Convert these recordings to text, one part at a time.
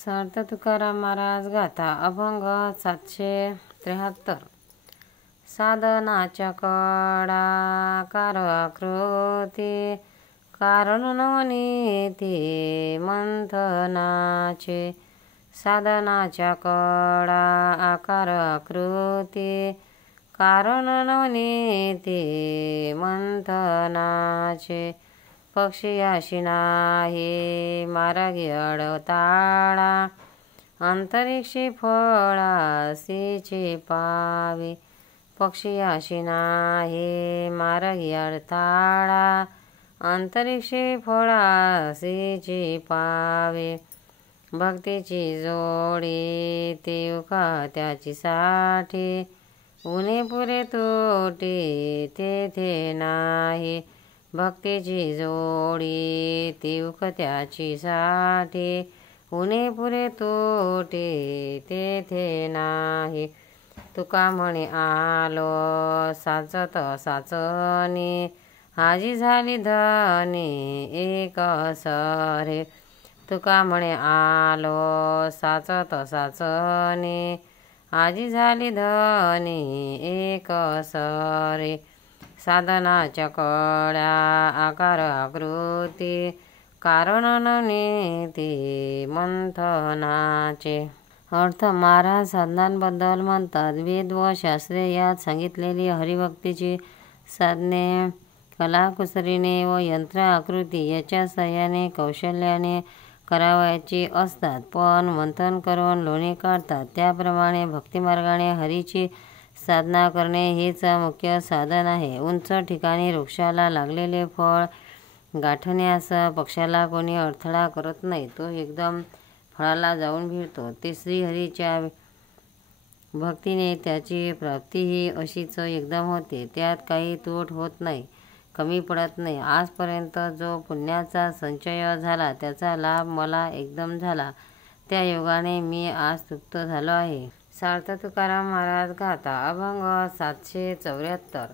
संत तुकाराम महाराज गाथा अभंग 773। साधनाच्या कडा कार आकृती कारण नवनीती मंथनाचे। साधनाच्या कडा आकार आकृती कारण नवनीती मंथनाचे। पक्षी अशी नाही मार्गी अडताळा अंतरिक्षी फळासीची पावे। पक्षी अशी नाही मार्गी अडताळा अंतरिक्षी फळासीची पावे। भक्तीची जोडी तिवका त्याची साठी उणे पुरे तोटी तेथे नाही। भक्तीची जोडी तिवक त्याची साठी उणे पुरे तोटे तेथे नाही। तुका म्हणे आलो साचत साचणी हाजी झाली धनी एक सरे। तुका म्हणे आलो साचत साचणी हाजी झाली धनी एक सरे। साधनाच्या कड्या आकार आकृती कारण नवनीती मंथनाचे। अर्थ महाराज साधनांबद्दल म्हणतात, वेद व शास्त्रे यात सांगितलेली हरिभक्तीची साधने कलाकुसरीने व यंत्र आकृती याच्या साह्याने कौशल्याने करावयाची असतात, पण मंथन करून लोणी काढतात। त्याप्रमाणे भक्तिमार्गाने हरीची साधना करणे हेच मुख्य साधन आहे। उंच ठिकाणी वृक्षाला लागलेले फळ गाठण्यास पक्षाला कोणी अडथळा करत नाही, तो एकदम फळाला जाऊन भिडतो। ते श्रीहरीच्या भक्तीने त्याची प्राप्तीही अशीच एकदम होते, त्यात काही तूट होत नाही, कमी पडत नाही। आजपर्यंत जो पुण्याचा संचय झाला त्याचा लाभ मला एकदम झाला, त्या योगाने मी आज तृप्त झालो आहे। संत तुकाराम महाराज गाथा अभंग 774।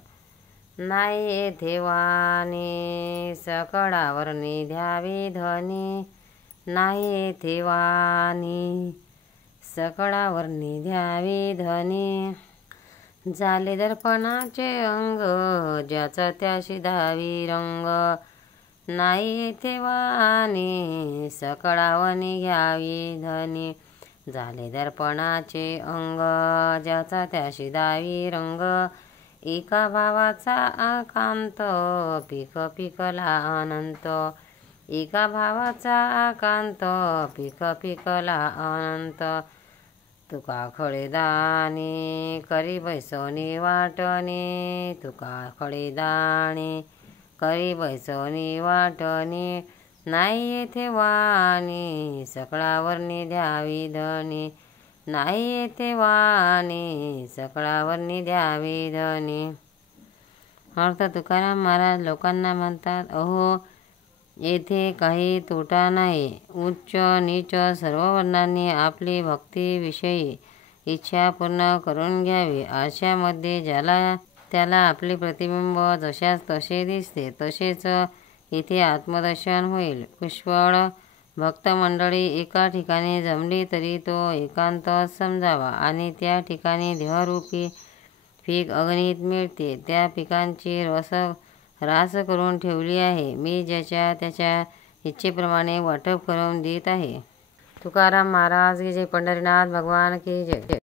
नाही येथे वाणी सकळावर निध्यावी धनी। नाही येथे वाणी सकळावर निध्यावी धनी। झाले दर्पणाचे अंग ज्याचा त्याशी धावी रंग। नाही येथे वाणी सकळावर निघ्यावी धनी। झाले दर्पणाचे अंग ज्याचा त्याशी धावी रंग। एका भावाचा आकांत पीक पिकला अनंत। एका भावाचा आकांत पीक पिकला अनंत। तुका खळेदाणी करी बैसोनी वाटणी। तुका खळेदाणी करी बैसोनी वाटणी। नाही येथे वाणी सकळावर निध्यावी धनी। नाही येथे वाणी सकळावर निध्यावी धनी। अर्थ तुकाराम महाराज लोकांना म्हणतात, अहो येथे काही तोटा नाही। उच्च नीच सर्व वर्णांनी आपली भक्तीविषयी इच्छा पूर्ण करून घ्यावी। आरशामध्ये ज्याला त्याला आपले प्रतिबिंब जशास तसे दिसते, तसेच इथे आत्मदर्शन होईल। पुष्कळ भक्तमंडळी एका ठिकाणी जमली तरी तो एकांत समजावा आणि त्या ठिकाणी देहरूपी पीक अगणित मिळते, त्या पिकांची रास करून ठेवली आहे। मी ज्याच्या त्याच्या इच्छेप्रमाणे वाटप करून देत आहे। तुकाराम महाराज की जय। पंढरीनाथ भगवान की जय।